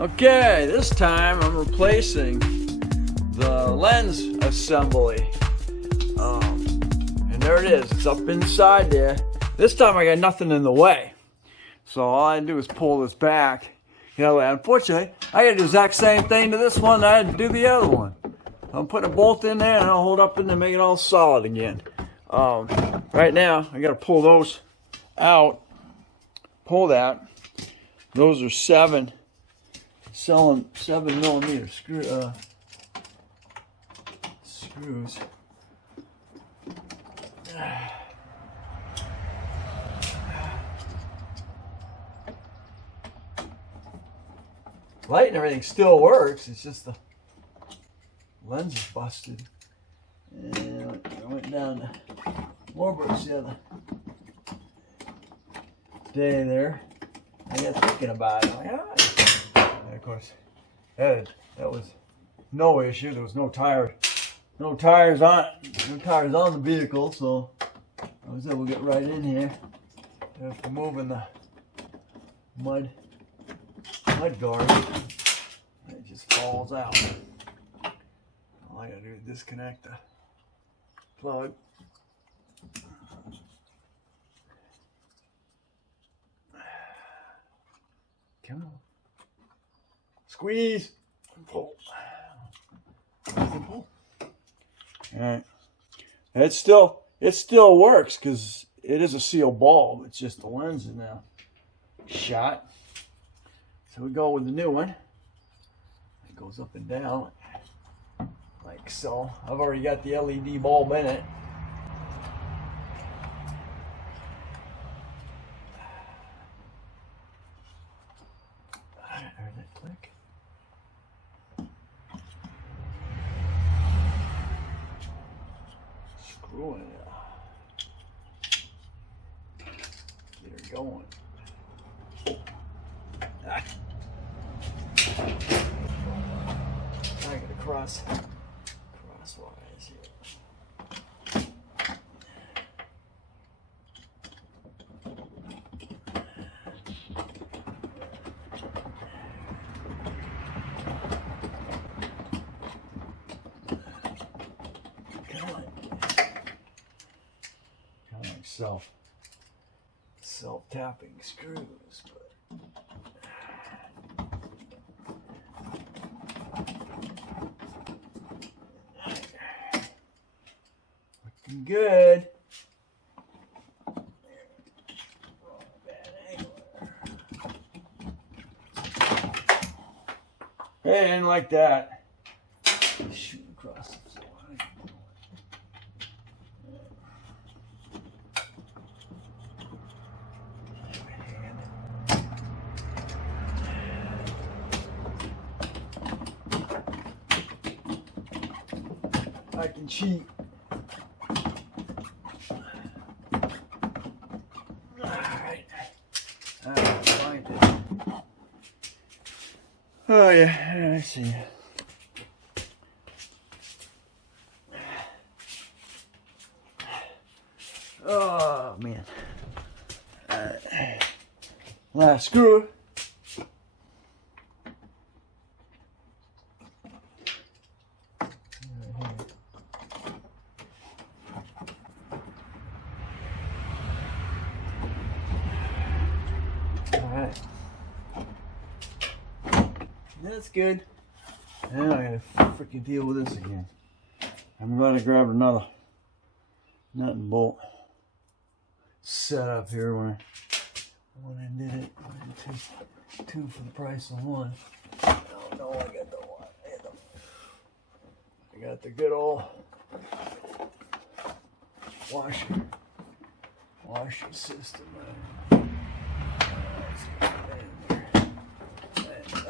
Okay, this time I'm replacing the lens assembly. And there it is, it's up inside there. This time I got nothing in the way. So all I do is pull this back. You know, unfortunately, I gotta do the exact same thing to this one that I had to do the other one. I'm putting a bolt in there and I'll hold up in there and make it all solid again. Right now, I gotta pull those out. Pull that. Those are 7mm screws. Light and everything still works. It's just the lens is busted. And I went down to Warburg's the other day there. I got thinking about it. I'm like, and of course, that was no issue. There was no tires on the vehicle, so I was able to get right in here after moving the mud guard. It just falls out. All I gotta do is disconnect the plug. Come on. Squeeze and pull. Simple. Alright. It still works because it is a sealed bulb. It's just the lens is now shot. So we go with the new one. It goes up and down like so. I've already got the LED bulb in it. There's that click. Screw it. Get her going. I gotta crosswise here. Kind of like self-tapping screws, but good. Hey, I didn't like that. Shoot across the line. I can cheat. Oh yeah, I see. Oh man. Last screw. Alright. That's good. Now I gotta freaking deal with this again. I'm glad I grabbed another nut and bolt set up here when I did it. I did two for the price of one. Oh no, I got the one. I got the good old washer system.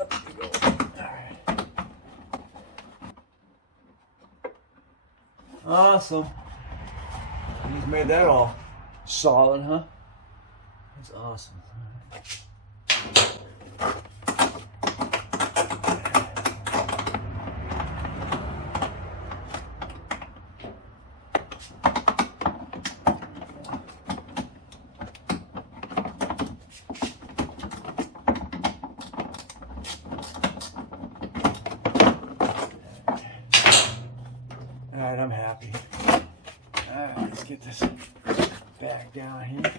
Up you go. Alright. Awesome. He's made that all solid, huh? That's awesome. get this back down here.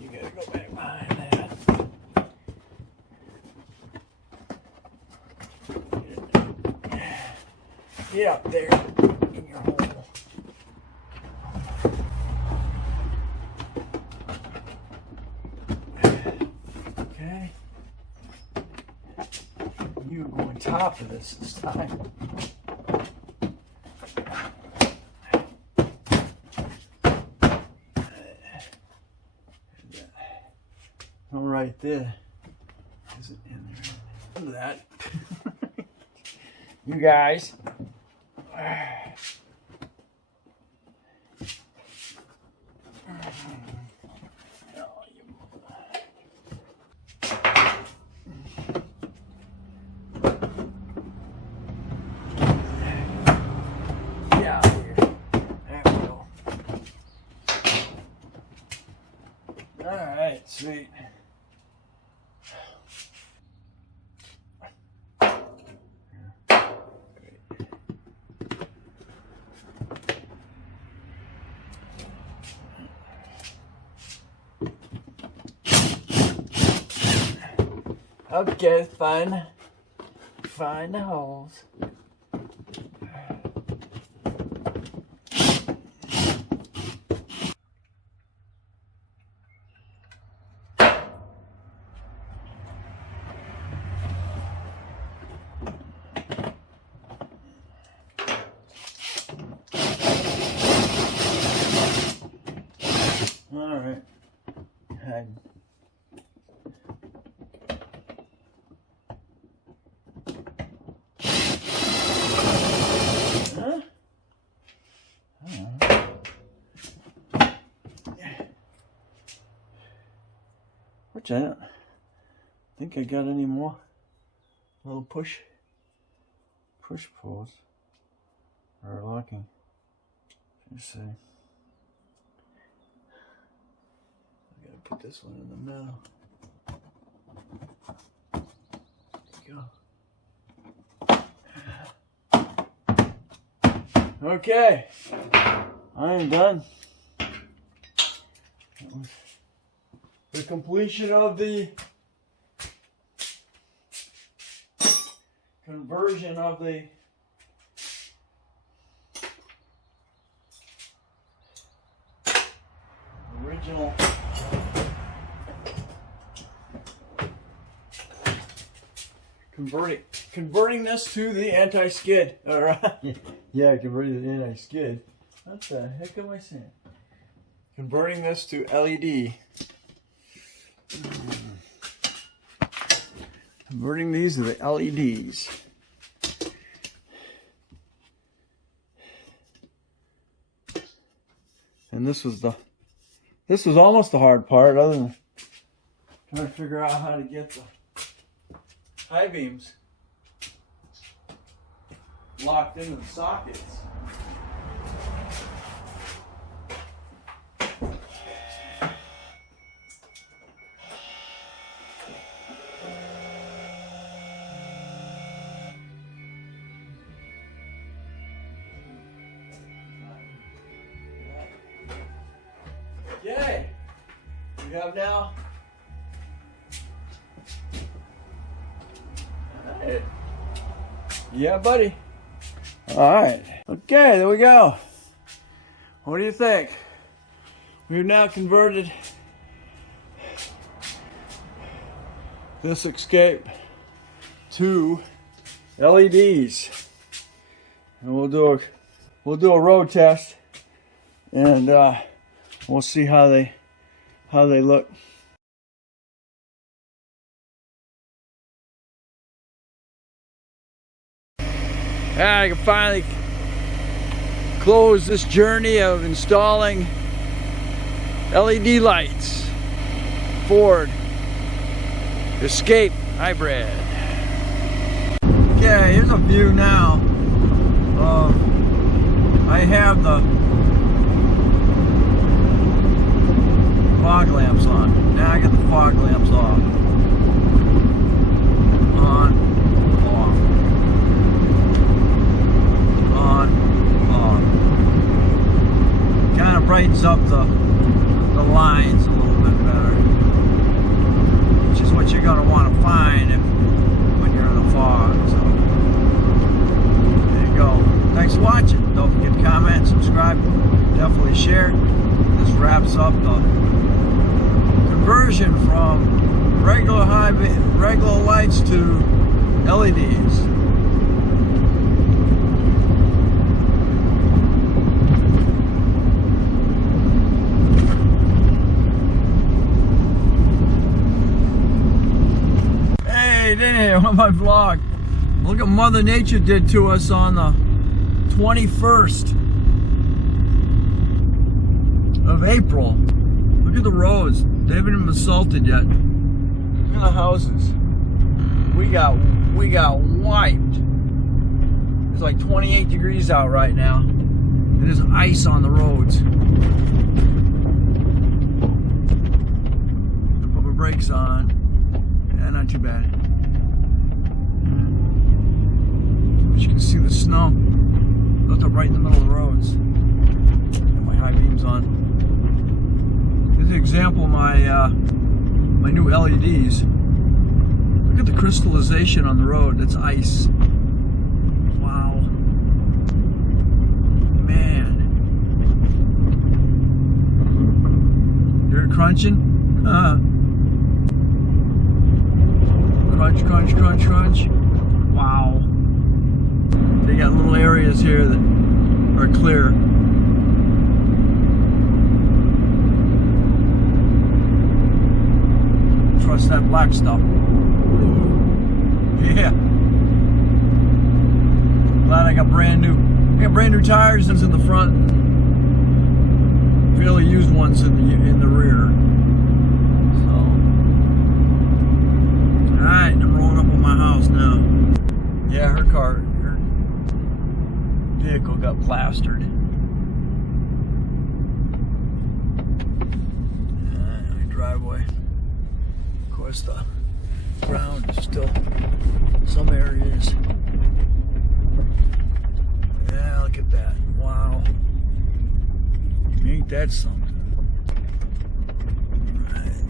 You gotta go back behind that. Get up there in your hole. Okay. You go on top of this time. All right there. Is it in there? Look at that. You guys. Yeah, here. There we go. All right, sweet. Okay, find the holes. All right. Watch out. Think I got any more little push pulls or locking. Let's see. I gotta put this one in the middle. There you go. Okay, I am done. That was the completion of the conversion of the original converting this to the anti-skid. All right. Yeah, converting the anti-skid. What the heck am I saying? Converting this to LED. Converting these to the LEDs. And this was almost the hard part, other than trying to figure out how to get the high beams locked into the sockets. Okay, we have now. All right. Yeah, buddy. All right. Okay, there we go. What do you think? We've now converted this escape to LEDs, and we'll do a road test, and we'll see how they look. I can finally close this journey of installing LED lights. Ford Escape Hybrid. Okay, here's a view now. I have the fog lamps on. Now I got the fog lamps off. On, off. On, off. up the lines a little bit better, which is what you're going to want to find when you're in the fog. So there you go. Thanks for watching. Don't forget to comment, subscribe, definitely share. This wraps up the conversion from regular lights to LEDs. Hey, there, on my vlog. Look what Mother Nature did to us on the 21st of April. Look at the roads. They haven't even been salted yet. Look at the houses. We got wiped. It's like 28 degrees out right now. And there's ice on the roads. Put my brakes on. Yeah, not too bad. But you can see the snow built up right in the middle of the roads. Got my high beams on. Here's an example of my new LEDs. Look at the crystallization on the road. That's ice. Wow. Man. Hear it crunching? Crunch, crunch, crunch, crunch. Wow. They got little areas here that are clear. Trust that black stuff. Yeah. Glad I got brand new tires in the front. Fairly used ones in the rear. So, all right, I'm rolling up on my house now. Yeah, her vehicle got plastered. My driveway. Of course, the ground is still some areas. Yeah, look at that. Wow. Ain't that something? Right.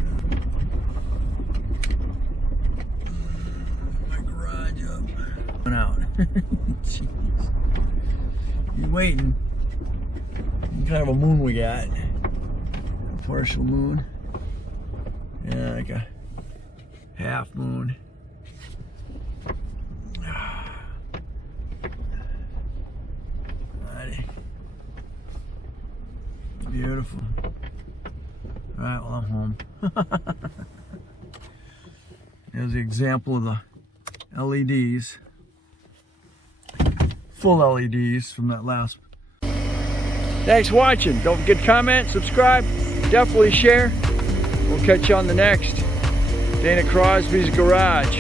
My garage up. Went out. Jeez. You waiting? What kind of a moon we got? A partial moon. Yeah, like a half moon. Alrighty. Beautiful. Alright, well, I'm home. There's the example of the LEDs. Full LEDs from that last. Thanks for watching. Don't forget to comment, subscribe, definitely share. We'll catch you on the next Dana Crosby's Garage.